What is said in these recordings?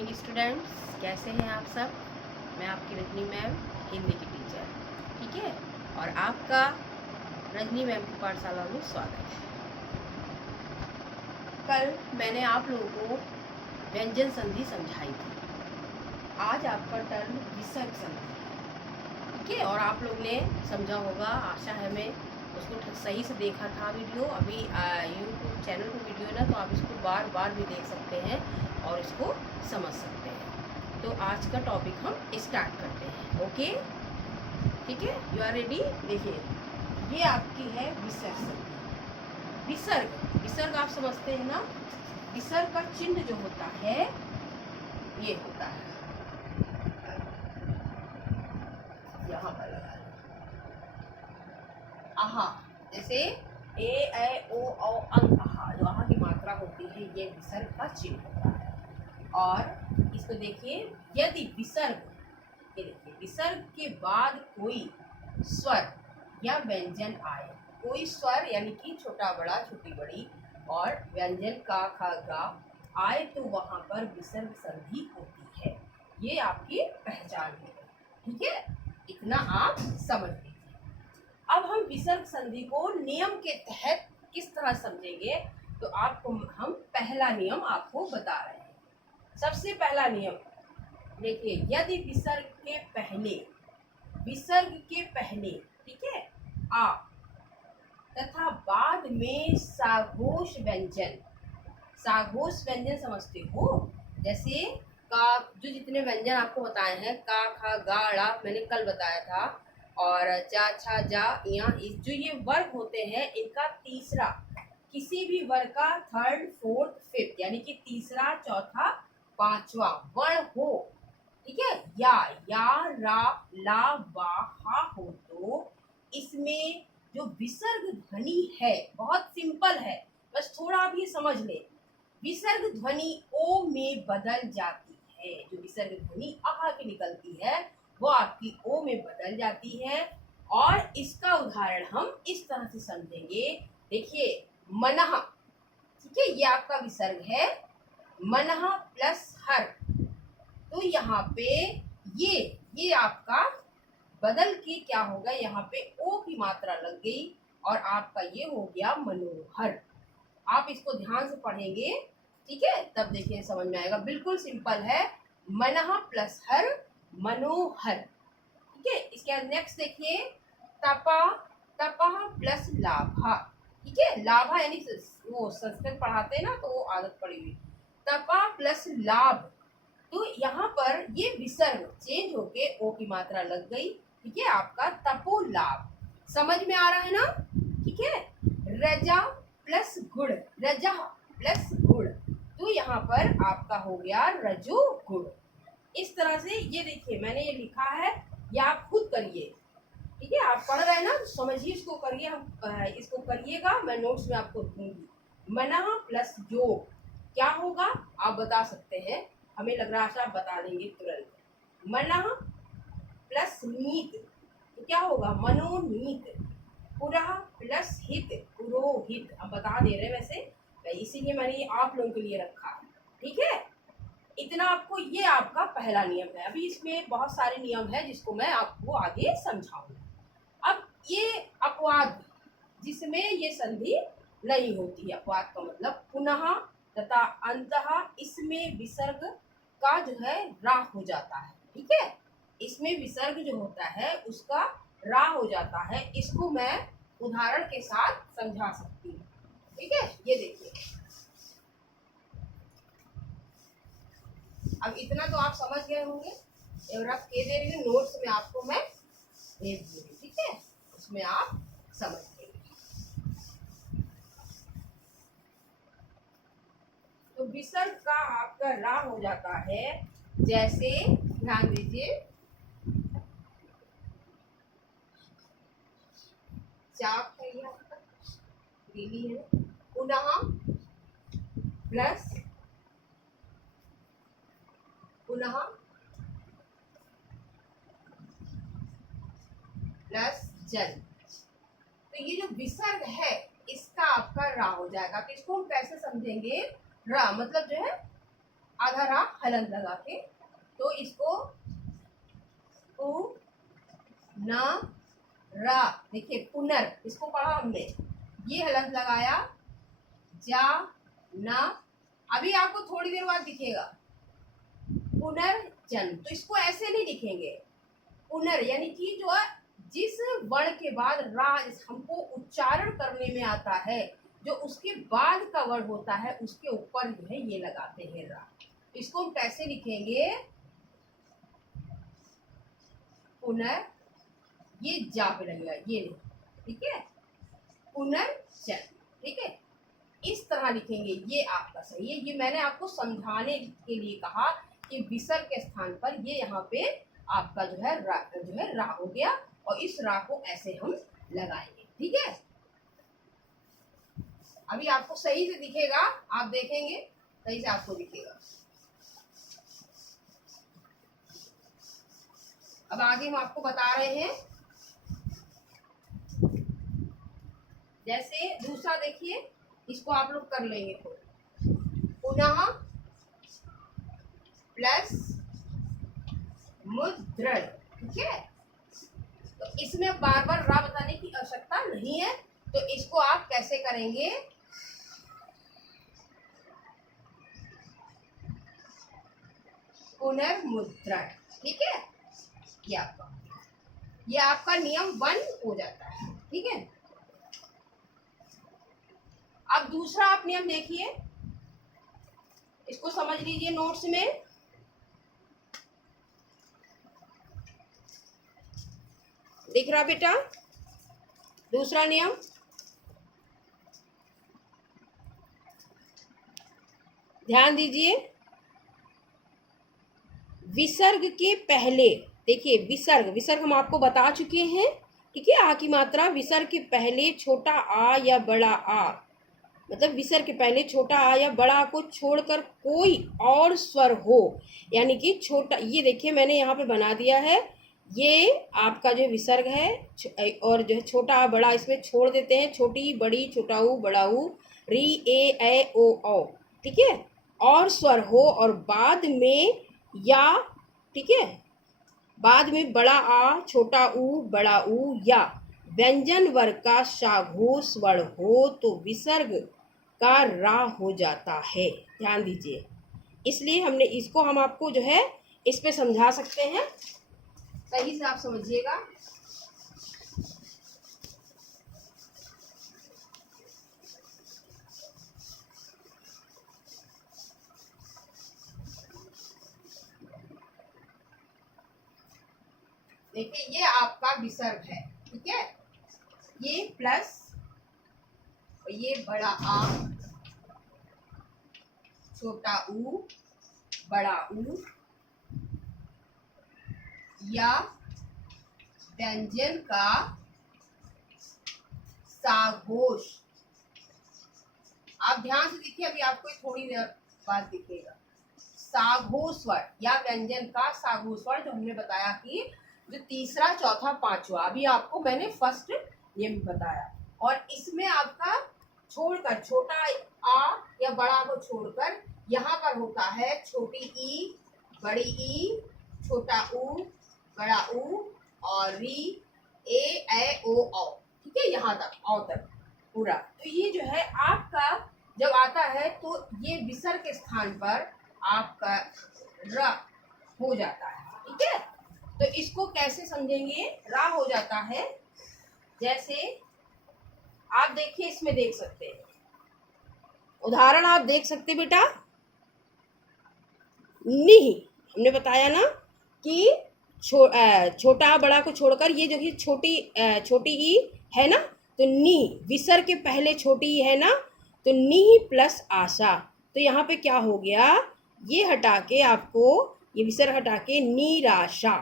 Morning students, कैसे हैं आप सब। मैं आपकी रजनी मैम, हिंदी की टीचर, ठीक है। और आपका रजनी मैम की पाठशाला में स्वागत है। कल मैंने आप लोगों को व्यंजन संधि समझाई थी। आज आपका टर्न विसर्ग संधि है, ठीक है। और आप लोग ने समझा होगा, आशा है। मैं उसको सही से देखा था वीडियो। अभी यूट्यूब चैनल पर वीडियो है ना, तो आप इसको बार बार भी देख सकते हैं और इसको समझ सकते हैं। तो आज का टॉपिक हम स्टार्ट करते हैं। ओके, ठीक है, यू आर रेडी। देखिए, ये आपकी है विसर्ग संधि। विसर्ग, विसर्ग आप समझते हैं ना। विसर्ग का चिन्ह जो होता है ये होता है यहाँ पर लगा आहा, जैसे ए ऐ ओ औ अंग आहा, जो आहा की मात्रा होती है, ये विसर्ग का चिन्ह होता है। और इसको देखिए, यदि विसर्ग, ये देखिए, विसर्ग के बाद कोई स्वर या व्यंजन आए, कोई स्वर यानी कि छोटा बड़ा, छोटी बड़ी और व्यंजन का, खा, गा आए, तो वहां पर विसर्ग संधि होती है। ये आपकी पहचान है, ठीक है। इतना आप समझ लीजिए। अब हम विसर्ग संधि को नियम के तहत किस तरह समझेंगे, तो आपको हम पहला नियम आपको बता रहे हैं। सबसे पहला नियम देखिए, यदि विसर्ग के पहले, ठीक है, आ तथा बाद में साघोष व्यंजन, साघोष व्यंजन समझते हो, जैसे का, जो जितने व्यंजन आपको बताए हैं, का, खा, गा, ड़ा, मैंने कल बताया था, और चा, छा, जा, या, जो ये वर्ग होते हैं, इनका तीसरा, किसी भी वर्ग का थर्ड, फोर्थ, फिफ्थ, यानी कि तीसरा, चौथा, पांचवा वर्ण हो, ठीक है, या रा, ला, बा, हा हो, तो इसमें जो विसर्ग ध्वनि है बहुत सिंपल है, बस थोड़ा आप ये समझ ले। विसर्ग ध्वनि ओ में बदल जाती है। जो विसर्ग ध्वनि आहा की निकलती है वो आपकी ओ में बदल जाती है। और इसका उदाहरण हम इस तरह से समझेंगे। देखिए, मनः, ठीक है, ये आपका विसर्ग है, मनः प्लस हर, तो यहाँ पे ये आपका बदल के क्या होगा, यहाँ पे ओ की मात्रा लग गई और आपका ये हो गया मनोहर। आप इसको ध्यान से पढ़ेंगे, ठीक है, तब देखिए समझ में आएगा। बिल्कुल सिंपल है, मनः प्लस हर, मनोहर, ठीक है। इसके बाद नेक्स्ट देखिए, तपा, तपह प्लस लाभा, ठीक है। लाभा यानी वो संस्कृत पढ़ाते हैं ना, तो वो आदत पड़ी हुई। तपा प्लस लाभ, तो यहाँ पर ये विसर्ग चेंज होके ओ की मात्रा लग गई, ठीक है, आपका तपो लाभ। समझ में आ रहा है ना, ठीक है। रजा प्लस गुण, रजा प्लस गुण, तो यहाँ पर आपका हो गया रजो गुण। इस तरह से ये देखिए, मैंने ये लिखा है, ये आप खुद करिए, ठीक है। आप पढ़ रहे हैं ना, समझिए, इसको करिए, हम इसको करिएगा, मैं नोट्स में आपको दूंगी। मनः प्लस योग क्या होगा आप बता सकते हैं, हमें लग रहा है आप बता देंगे तुरंत। मनः प्लस नीत, तो क्या होगा, मनोनीत। पुरः प्लस हित, पुरोहित, हम बता दे रहे हैं वैसे, इसीलिए मैंने ये आप लोगों के लिए रखा है, ठीक है। इतना आपको, ये आपका पहला नियम है। अभी इसमें बहुत सारे नियम है जिसको मैं आपको आगे समझाऊंगा। अब ये अपवाद, जिसमें ये संधि नहीं होती है, अपवाद का मतलब पुनः तथा अंतः, इसमें विसर्ग का जो है रा हो जाता है, ठीक है। इसमें विसर्ग जो होता है उसका रा हो जाता है। इसको मैं उदाहरण के साथ समझा सकती हूँ, ठीक है। ये देखिए, अब इतना तो आप समझ गए होंगे, रख के दे रही हूँ नोट्स में, आपको मैं भेज दूंगी, ठीक है, उसमें आप समझ लेंगे। तो विसर्ग का आपका रा हो जाता है, जैसे ध्यान दीजिए, चाप है ये आपका, गीली है, पुनः प्लस, पुनः प्लस जल, तो ये जो विसर्ग है इसका आपका रा हो जाएगा। तो इसको हम कैसे समझेंगे, रा मतलब जो है आधा रा हलंत लगा के, तो इसको पु न रा, देखिए पुनर, इसको पढ़ा हमने, ये हलंत लगाया, जा न, अभी आपको थोड़ी देर बाद दिखेगा पुनर्जन्म, तो इसको ऐसे नहीं लिखेंगे, पुनर यानी कि जो है जिस वर्ण के बाद रा हमको उच्चारण करने में आता है, जो उसके बाद का वर्ण होता है उसके ऊपर जो है ये लगाते हैं रा। इसको हम कैसे लिखेंगे, पुनर, ये जा पे लगेगा, ये नहीं, ठीक है, पुनर्जन्म, ठीक है, इस तरह लिखेंगे, ये आपका सही है। ये मैंने आपको समझाने के लिए कहा कि विसर्ग के स्थान पर ये यहाँ पे आपका जो है रा हो गया, और इस रा को ऐसे हम लगाएंगे, ठीक है। अभी आपको सही से दिखेगा, आप देखेंगे सही से आपको दिखेगा। अब आगे हम आपको बता रहे हैं, जैसे दूसरा देखिए, इसको आप लोग कर लेंगे खुद, पुनः प्लस मुद्रण, ठीक है। तो इसमें बार बार रा बताने की आवश्यकता नहीं है, तो इसको आप कैसे करेंगे, पुनर्मुद्रण, ठीक है, ये आपका नियम 1 हो जाता है, ठीक है। अब दूसरा आप नियम देखिए, इसको समझ लीजिए नोट्स में, दिख रहा बेटा, दूसरा नियम, ध्यान दीजिए, विसर्ग के पहले, देखिए विसर्ग हम आपको बता चुके हैं, ठीक है। आ की मात्रा विसर्ग के पहले छोटा आ या बड़ा आ, मतलब विसर्ग के पहले छोटा आ या बड़ा आ को छोड़कर कोई और स्वर हो, यानी कि छोटा, ये देखिए मैंने यहाँ पे बना दिया है, ये आपका जो विसर्ग है, और जो है छोटा आ बड़ा इसमें छोड़ देते हैं, छोटी बड़ी, छोटा ऊ बड़ा ऊ, री ए ओ औ, ठीक है, और स्वर हो, और बाद में या, ठीक है, बाद में बड़ा आ, छोटा ऊ, बड़ा ऊ, या व्यंजन वर्ग का शाघोष वर्ण हो तो विसर्ग का रा हो जाता है। ध्यान दीजिए, इसलिए हमने इसको, हम आपको जो है इस पे समझा सकते हैं, सही से आप समझिएगा। देखिए ये आपका विसर्ग है, ठीक है, ये प्लस, और ये बड़ा आ, छोटा ऊ, बड़ा ऊ, या व्यंजन का साघोष। आप ध्यान से देखिए, अभी आपको थोड़ी देर बाद दिखेगा, साघोष स्वर या व्यंजन का साघोष स्वर, जो हमने बताया कि जो तीसरा, चौथा, पांचवा, अभी आपको मैंने फर्स्ट नियम बताया, और इसमें आपका छोड़कर, छोटा आ या बड़ा को छोड़कर यहाँ पर होता है छोटी ई, बड़ी ई, छोटा ऊ, बड़ा ऊ, और री ए ओ औ, ठीक है, यहाँ तक, औ तक पूरा। तो ये जो है आपका जब आता है तो ये विसर्ग के स्थान पर आपका र हो जाता है, ठीक है। तो इसको कैसे समझेंगे, रा हो जाता है, जैसे आप देखिए, इसमें देख सकते हैं उदाहरण, आप देख सकते बेटा, नहीं, हमने बताया ना कि छोटा बड़ा को छोड़कर ये जो कि छोटी ई है ना, तो नी, विसर्ग के पहले छोटी ई है ना, तो नी प्लस आशा, तो यहाँ पे क्या हो गया, ये हटा के आपको, ये विसर्ग हटा के निराशा,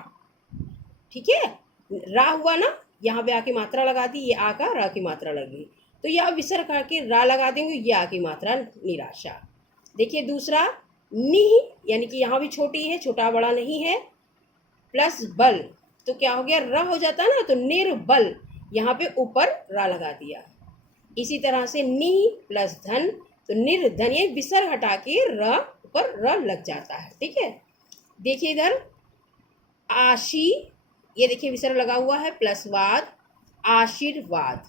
ठीक है, रा हुआ ना, यहाँ पे आके मात्रा लगा दी, ये आ का रा की मात्रा लगी, तो यह विसर्ग करके रा लगा देंगे, ये आ की मात्रा निराशा। देखिए दूसरा, नी, यानी कि यहाँ भी छोटी है, छोटा बड़ा नहीं है, प्लस बल, तो क्या हो गया, र हो जाता है ना, तो निर्बल, यहाँ पे ऊपर रा लगा दिया। इसी तरह से नी प्लस धन, तो निर्धन, ये विसर्ग हटा के र ऊपर र लग जाता है। ठीक है, देखिए इधर आशी, ये देखिए विसर्ग लगा हुआ है, प्लस वाद, आशीर्वाद।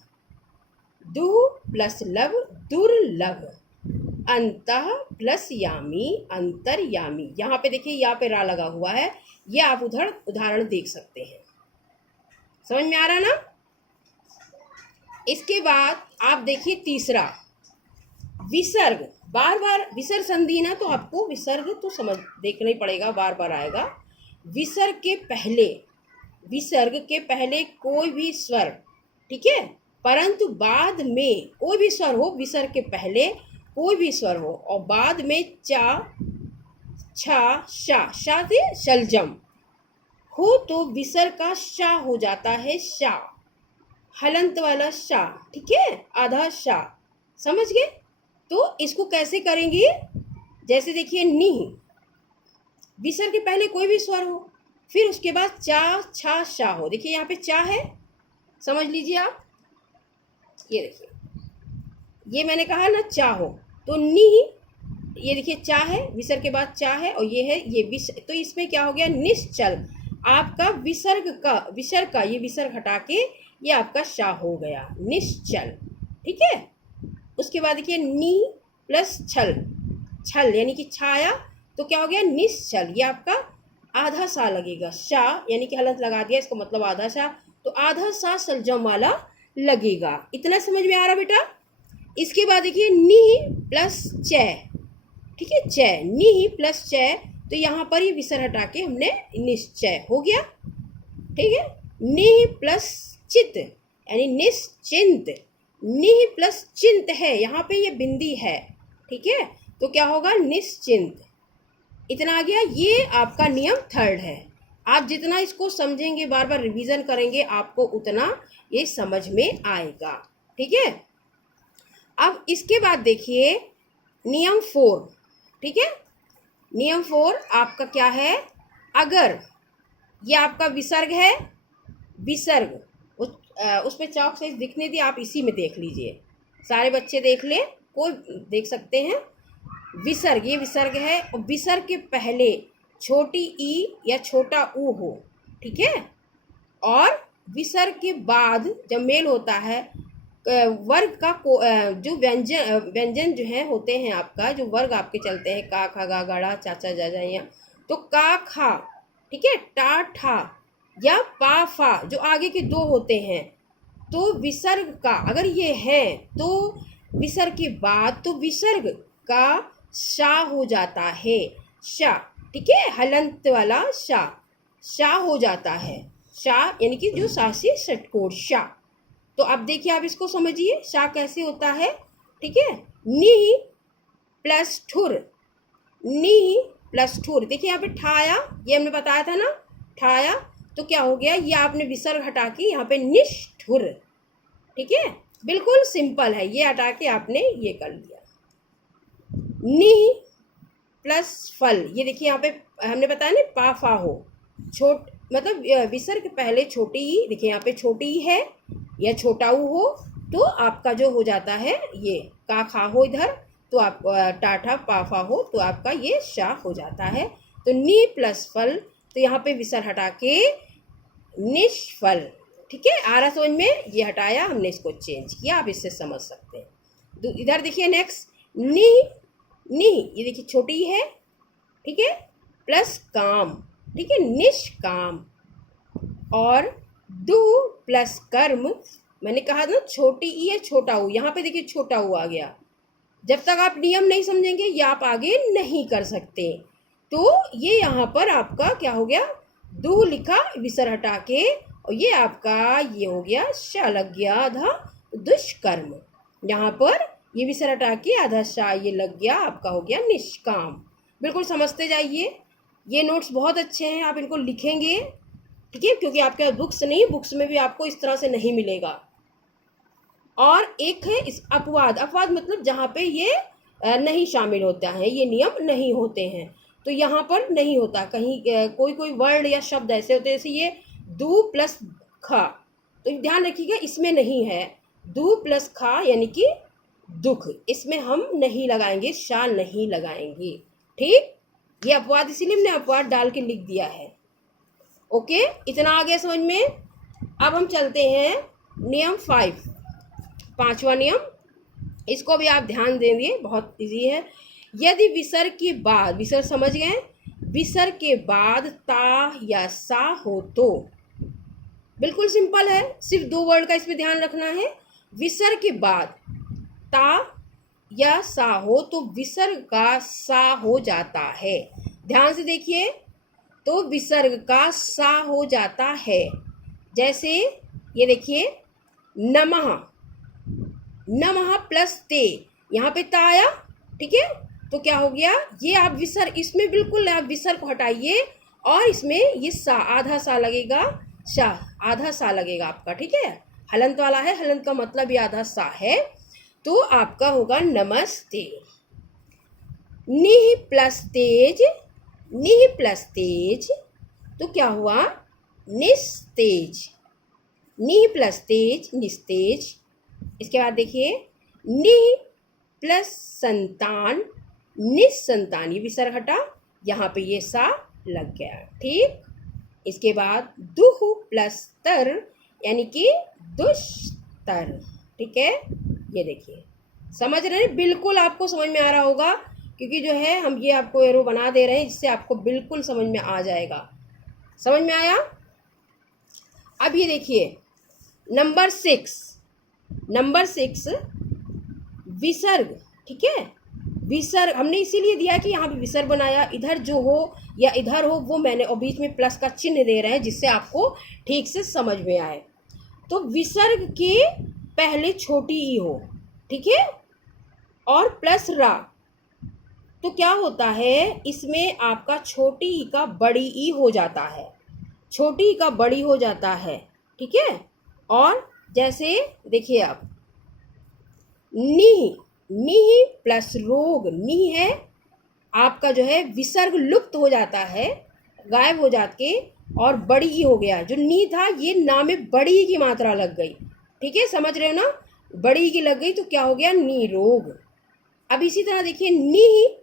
दुह प्लस लब, दुर्लभ। अंतः प्लस यामी, अंतर्यामी। यहाँ पे देखिए, यहाँ पे रा लगा हुआ है, ये आप उधर उदाहरण देख सकते हैं। समझ में आ रहा ना? इसके बाद आप देखिए तीसरा विसर्ग। बार बार विसर्ग संधि ना, तो आपको विसर्ग तो समझ देखना ही पड़ेगा, बार बार आएगा। विसर्ग के पहले, विसर्ग के पहले कोई भी स्वर, ठीक है, परंतु बाद में कोई भी स्वर हो, विसर्ग के पहले कोई भी स्वर हो और बाद में चा, छा, शा, शा से शलजम हो तो विसर्ग का शा हो जाता है शा, हलंत वाला शा। ठीक है, आधा शा। समझ गए? तो इसको कैसे करेंगे? जैसे देखिए नी, विसर्ग के पहले कोई भी स्वर हो, फिर उसके बाद चा, छा, शा हो। देखिए यहाँ पे चा है, समझ लीजिए आप, ये देखिए, ये मैंने कहा ना चा हो, तो नी, ये देखिए चा है, विसर्ग के बाद चा है, और ये है ये तो इसमें क्या हो गया? निश्चल। आपका विसर्ग का ये विसर्ग हटा के ये आपका शा हो गया, निश्चल। ठीक है, उसके बाद देखिए नी प्लस छल, छल यानी कि छाया, तो क्या हो गया? निश्चल। ये आपका आधा सा लगेगा, शा यानी कि हलंत लगा दिया, इसका मतलब आधा सा, तो आधा सा सलजम वाला लगेगा। इतना समझ में आ रहा बेटा? इसके बाद देखिए नी प्लस च, ठीक है, च, नी प्लस च, तो यहाँ पर ये विसर्ग हटा के हमने निश्चय हो गया। ठीक है, नी प्लस चित यानी निश्चिंत, नी प्लस चिंत है, यहाँ पे ये बिंदी है। ठीक है, तो क्या होगा? निश्चिंत। इतना आ गया। ये आपका नियम थर्ड है। आप जितना इसको समझेंगे, बार बार रिवीजन करेंगे, आपको उतना ये समझ में आएगा। ठीक है, अब इसके बाद देखिए नियम 4। ठीक है, नियम 4 आपका क्या है? अगर ये आपका विसर्ग है, विसर्ग उसमें चौक से दिखने दिए, आप इसी में देख लीजिए, सारे बच्चे देख ले, कोई देख सकते हैं। विसर्ग, ये विसर्ग है, और विसर्ग के पहले छोटी ई या छोटा ऊ हो। ठीक है, और विसर्ग के बाद जब मेल होता है, वर्ग का जो व्यंजन जो है होते हैं, आपका जो वर्ग आपके चलते हैं, का, खा, गा, गड़ा, चाचा, जाजा, या, तो का, खा, ठीक है, टा, ठा या पा, फा, जो आगे के दो होते हैं, तो विसर्ग का अगर ये है तो विसर्ग के बाद तो विसर्ग का शा हो जाता है, शा। ठीक है, हलंत वाला शा, शा हो जाता है, शा यानी कि जो सा से षटकोण शा। तो अब देखिए, आप इसको समझिए शा कैसे होता है। ठीक है, नी प्लस ठुर, नी प्लस ठुर। देखिए यहाँ पे ठाया, ये हमने बताया था ना, ठाया, तो क्या हो गया? ये आपने विसर्ग हटा के यहाँ पे निष्ठुर। ठीक है, बिल्कुल सिंपल है, ये हटा के आपने ये कर लिया। नी प्लस फल, ये देखिए यहाँ पे हमने बताया ना, पा, फा हो, छोट मतलब विसर्ग पहले छोटी ई, देखिए यहाँ पे छोटी ई है या छोटा ऊ हो, तो आपका जो हो जाता है ये का, खा हो इधर, तो आप टाठा पाफा हो, तो आपका ये शा हो जाता है। तो नी प्लस फल, तो यहाँ पे विसर्ग हटा के निष्फल। ठीक है, आ रहा समझ में? ये हटाया हमने, इसको चेंज किया, आप इससे समझ सकते हैं। इधर देखिए नेक्स्ट, नी, नी, ये देखिए छोटी है, ठीक है, प्लस काम, ठीक है, निष्काम। और दु प्लस कर्म, मैंने कहा ना छोटी ई है, छोटा ऊ, यहाँ पे देखिए छोटा ऊ आ गया। जब तक आप नियम नहीं समझेंगे, ये आप आगे नहीं कर सकते। तो ये यहाँ पर आपका क्या हो गया? दु लिखा, विसर्ग हटा के, और ये आपका ये हो गया शा लग गया आधा, दुष्कर्म। यहाँ पर ये विसर्ग हटा के आधा शा ये लग गया, आपका हो गया निष्काम। बिल्कुल समझते जाइए, ये नोट्स बहुत अच्छे हैं, आप इनको लिखेंगे। ठीक है, क्योंकि आपके बुक्स नहीं, बुक्स में भी आपको इस तरह से नहीं मिलेगा। और एक है इस अपवाद, अपवाद मतलब जहाँ पे ये नहीं शामिल होता है, ये नियम नहीं होते हैं, तो यहाँ पर नहीं होता। कहीं कोई कोई वर्ड या शब्द ऐसे होते हैं, जैसे ये दू प्लस खा, तो ध्यान रखिएगा इसमें नहीं है। दू प्लस खा यानी कि दुख, इसमें हम नहीं लगाएंगे, शा नहीं लगाएंगे। ठीक, ये अपवाद इसीलिए हमने अपवाद डाल के लिख दिया है। ओके, इतना आ गया समझ में। अब हम चलते हैं नियम 5, 5वां नियम, इसको भी आप ध्यान देंगे, बहुत इजी है। यदि विसर्ग के बाद, विसर्ग समझ गए, विसर्ग के बाद ता या सा हो तो, बिल्कुल सिंपल है, सिर्फ 2 वर्ड का इसमें ध्यान रखना है। विसर्ग के बाद ता या सा हो तो विसर्ग का सा हो जाता है। ध्यान से देखिए, तो विसर्ग का सा हो जाता है। जैसे ये देखिए, नमः, नमः प्लस ते, यहाँ पे ता आया, ठीक है, तो क्या हो गया, ये आप विसर्ग, इसमें बिल्कुल आप विसर्ग को हटाइए और इसमें ये सा, आधा सा लगेगा, शाह, आधा सा लगेगा आपका, ठीक है, हलंत वाला है, हलंत का मतलब ये आधा सा है, तो आपका होगा नमस्ते। निह प्लस तेज, निह प्लस तेज, तो क्या हुआ, निस्तेज, निह प्लस तेज, निस्तेज। इसके बाद देखिए, निह प्लस संतान, निस्संतान, ये विसर्ग हटा, यहाँ पे ये सा लग गया, ठीक। इसके बाद दुह प्लस तर, यानी कि दुष्तर, ठीक है, ये देखिए, समझ रहे हैं, बिल्कुल आपको समझ में आ रहा होगा, क्योंकि जो है हम ये आपको एरो बना दे रहे हैं जिससे आपको बिल्कुल समझ में आ जाएगा। समझ में आया। अब ये देखिए नंबर 6, नंबर 6 विसर्ग, ठीक है, विसर्ग हमने इसीलिए दिया कि यहाँ पे विसर्ग बनाया, इधर जो हो या इधर हो वो मैंने, और बीच में प्लस का चिन्ह दे रहे हैं जिससे आपको ठीक से समझ में आए। तो विसर्ग के पहले छोटी ई हो, ठीक है, और प्लस रा, तो क्या होता है, इसमें आपका छोटी ई का बड़ी ई हो जाता है, छोटी ई का बड़ी हो जाता है, ठीक है। और जैसे देखिए आप, निह, निह प्लस रोग, निह है आपका जो है विसर्ग लुप्त हो जाता है, गायब हो जाके, और बड़ी ई हो गया, जो नी था ये ना में बड़ी ई की मात्रा लग गई, ठीक है, समझ रहे हो ना, बड़ी ई की लग गई तो क्या हो गया, नी रोग। अब इसी तरह देखिए, निह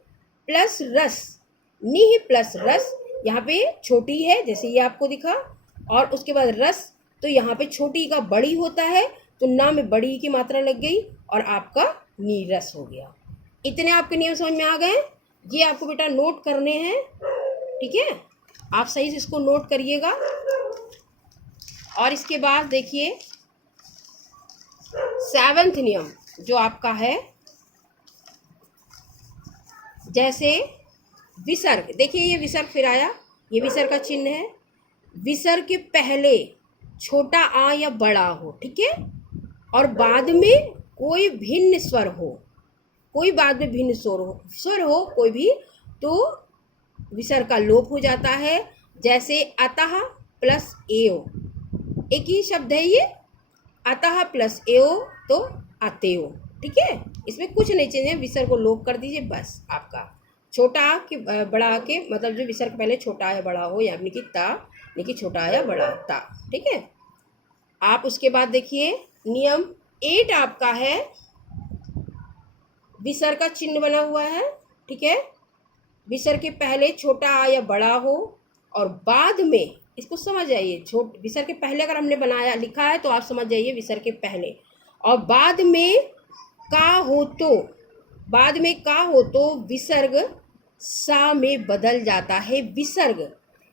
प्लस रस, निह प्लस रस, यहाँ पे छोटी है जैसे ये आपको दिखा, और उसके बाद रस, तो यहाँ पे छोटी का बड़ी होता है, तो ना में बड़ी की मात्रा लग गई और आपका नीरस हो गया। इतने आपके नियम समझ में आ गए, ये आपको बेटा नोट करने हैं, ठीक है, आप सही से इसको नोट करिएगा। और इसके बाद देखिए 7वां नियम जो आपका है, जैसे विसर्ग, देखिए ये विसर्ग फिर आया, ये विसर्ग का चिन्ह है, विसर्ग के पहले छोटा आ या बड़ा हो, ठीक है, और बाद में कोई भिन्न स्वर हो, कोई बाद में भिन्न स्वर हो कोई भी, तो विसर्ग का लोप हो जाता है। जैसे अतः प्लस एव, एक ही शब्द है ये, अतः प्लस एव तो अतएव, ठीक है, इसमें कुछ नहीं चाहिए, विसर्ग को लोप कर दीजिए बस, आपका छोटा आ के बड़ा के, मतलब जो विसर्ग पहले छोटा या बड़ा हो, यानी कि ता, यानी कि छोटा या बड़ा ता, ठीक है। आप उसके बाद देखिए नियम 8 आपका है, विसर्ग का चिन्ह बना हुआ है, ठीक है, विसर्ग के पहले छोटा आ या बड़ा हो और बाद में, इसको समझ जाइए, विसर्ग के पहले अगर हमने बनाया लिखा है तो आप समझ जाइए विसर्ग के पहले, और बाद में का हो तो, बाद में का हो तो विसर्ग सा में बदल जाता है। विसर्ग,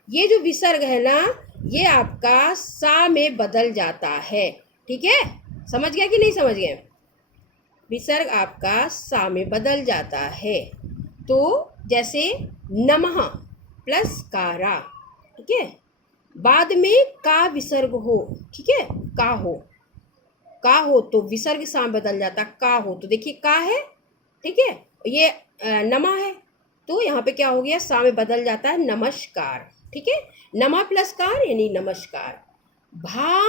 ये जो विसर्ग है ना, ये आपका सा में बदल जाता है, ठीक है, समझ गया कि नहीं समझ गए, विसर्ग आपका सा में बदल जाता है। तो जैसे नमः प्लस कारा, ठीक है, बाद में का विसर्ग हो, ठीक है, का हो, का हो तो विसर्ग सा में बदल जाता, का हो तो देखिए का है, ठीक है, ये नमा है, तो यहाँ पे क्या हो गया, सा में बदल जाता है नमस्कार, ठीक है, नमा प्लस कार यानी नमस्कार। भा,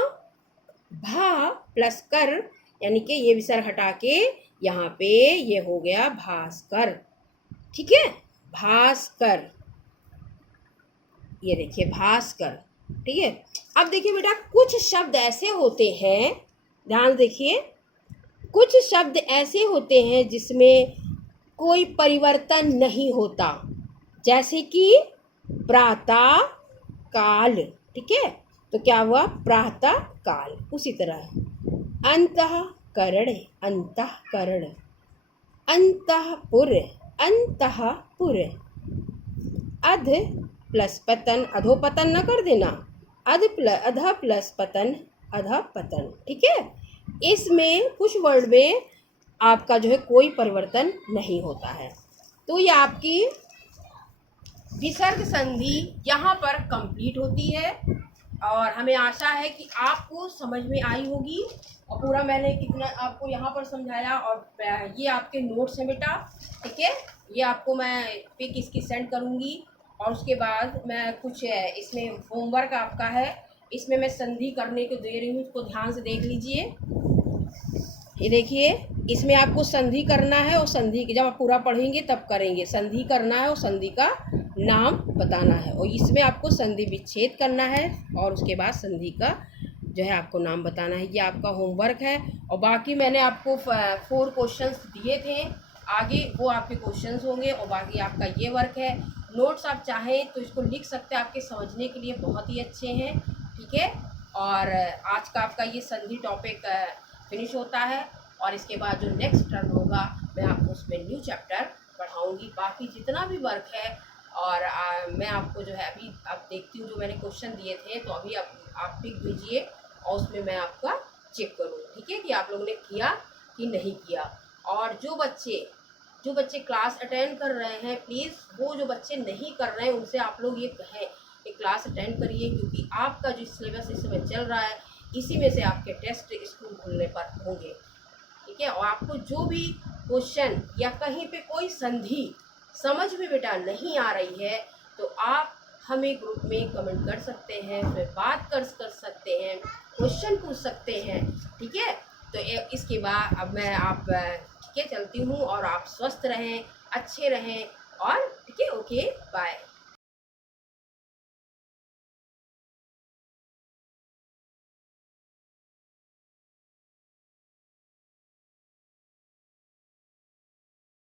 भा प्लस कर, यानी कि ये विसर्ग हटा के यहाँ पे ये हो गया भास्कर, ठीक है, भास्कर, ये देखिए भास्कर, ठीक है। अब देखिए बेटा कुछ शब्द ऐसे होते हैं, ध्यान देखिए, कुछ शब्द ऐसे होते हैं जिसमें कोई परिवर्तन नहीं होता, जैसे कि प्रातः काल, ठीक है। तो क्या हुआ, प्रातः काल। उसी तरह अंतःकरण, अंतःकरण, अंतःपुर, अंतःपुर, अध प्लस पतन, अधोपतन न कर देना, अध प्लस पतन, अधपतन, ठीक है। इसमें कुछ वर्ड में आपका जो है कोई परिवर्तन नहीं होता है। तो ये आपकी विसर्ग संधि यहाँ पर कंप्लीट होती है और हमें आशा है कि आपको समझ में आई होगी। और पूरा मैंने कितना आपको यहाँ पर समझाया, और ये आपके नोट्स हैं बेटा, ठीक है। ये आपको मैं पिक इसकी सेंड करूँगी और उसके बाद मैं कुछ इसमें होमवर्क आपका है, इसमें मैं संधि करने को दे रही हूँ, इसको ध्यान से देख लीजिए। ये देखिए, इसमें आपको संधि करना है और संधि जब आप पूरा पढ़ेंगे तब करेंगे। संधि करना है और संधि का नाम बताना है, और इसमें आपको संधि विच्छेद करना है और उसके बाद संधि का जो है आपको नाम बताना है। ये आपका होमवर्क है। और बाकी मैंने आपको 4 क्वेश्चंस दिए थे, आगे वो आपके क्वेश्चंस होंगे, और बाकी आपका ये वर्क है। नोट्स आप चाहें तो इसको लिख सकते हैं, आपके समझने के लिए बहुत ही अच्छे हैं, ठीक है। और आज का आपका ये संधि टॉपिक फिनिश होता है, और इसके बाद जो नेक्स्ट टर्न होगा मैं आपको उसमें न्यू चैप्टर पढ़ाऊँगी। बाकी जितना भी वर्क है, और मैं आपको जो है अभी आप देखती हूँ जो मैंने क्वेश्चन दिए थे, तो अभी आप पिक दीजिए और उसमें मैं आपका चेक करूँ, ठीक है, कि आप लोगों ने किया कि नहीं किया। और जो बच्चे क्लास अटेंड कर रहे हैं, प्लीज़ वो जो बच्चे नहीं कर रहे हैं उनसे आप लोग ये कहें कि क्लास अटेंड करिए, क्योंकि आपका जो सिलेबस इस समय चल रहा है इसी में से आपके टेस्ट स्कूल खुलने पर होंगे, ठीक है। और आपको जो भी क्वेश्चन या कहीं पे कोई संधि समझ में बेटा नहीं आ रही है, तो आप हमें ग्रुप में कमेंट कर सकते हैं, उसमें बात कर सकते हैं, क्वेश्चन पूछ सकते हैं, ठीक है। तो इसके बाद अब मैं ठीक है चलती हूँ, और आप स्वस्थ रहें, अच्छे रहें, और ठीक है, ओके बाय।